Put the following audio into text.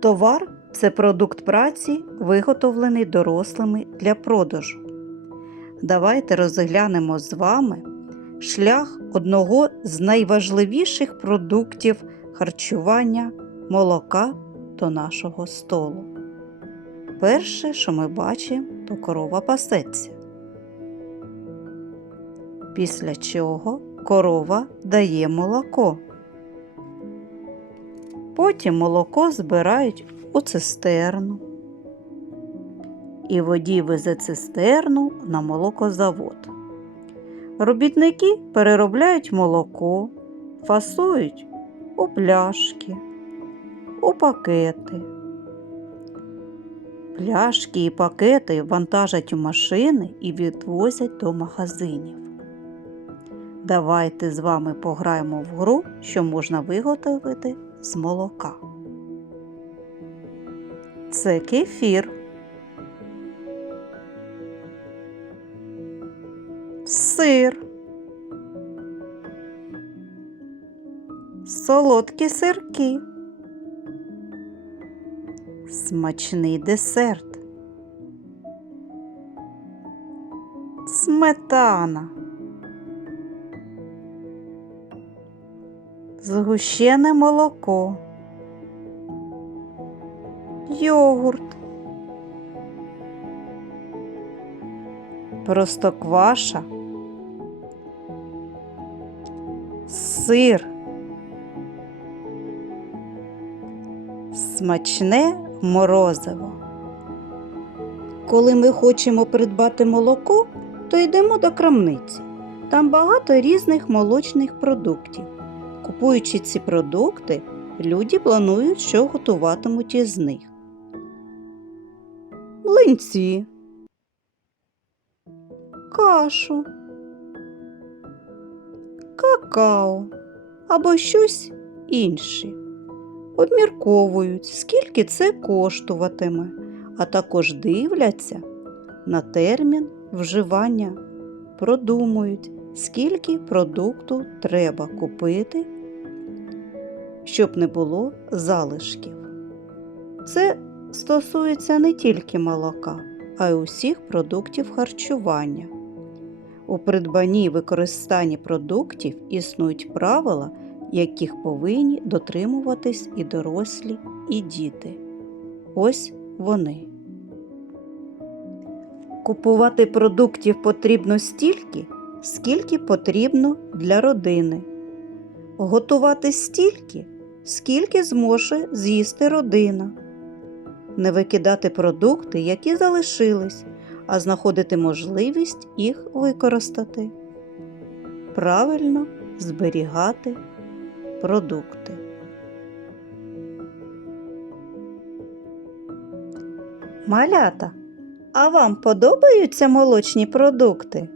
Товар це продукт праці, виготовлений дорослими для продажу. Давайте розглянемо з вами шлях одного з найважливіших продуктів харчування молока до нашого столу. Перше, що ми бачимо, то корова пасеться. Після чого корова дає молоко. Потім молоко збирають у цистерну. І водій везе цистерну на молокозавод. Робітники переробляють молоко, фасують у пляшки, у пакети. Пляшки і пакети вантажать у машини і відвозять до магазинів. Давайте з вами пограємо в гру, що можна виготовити з молока. Це кефір. Сир. Солодкі сирки. Смачний десерт. Сметана. Згущене молоко. Йогурт. Простокваша. Сир. Смачне морозиво. Коли ми хочемо придбати молоко, то йдемо до крамниці. Там багато різних молочних продуктів. Купуючи ці продукти, люди планують, що готуватимуть із них. Млинці, кашу, какао або щось інше. Обмірковують, скільки це коштуватиме, а також дивляться на термін вживання, продумують, скільки продукту треба купити, щоб не було залишків. Це стосується не тільки молока, а й усіх продуктів харчування. У придбанні і використанні продуктів існують правила, яких повинні дотримуватись і дорослі, і діти. Ось вони. Купувати продуктів потрібно стільки, скільки потрібно для родини. Готувати стільки, скільки зможе з'їсти родина. Не викидати продукти, які залишились, а знаходити можливість їх використати. Правильно зберігати продукти. Малята, а вам подобаються молочні продукти?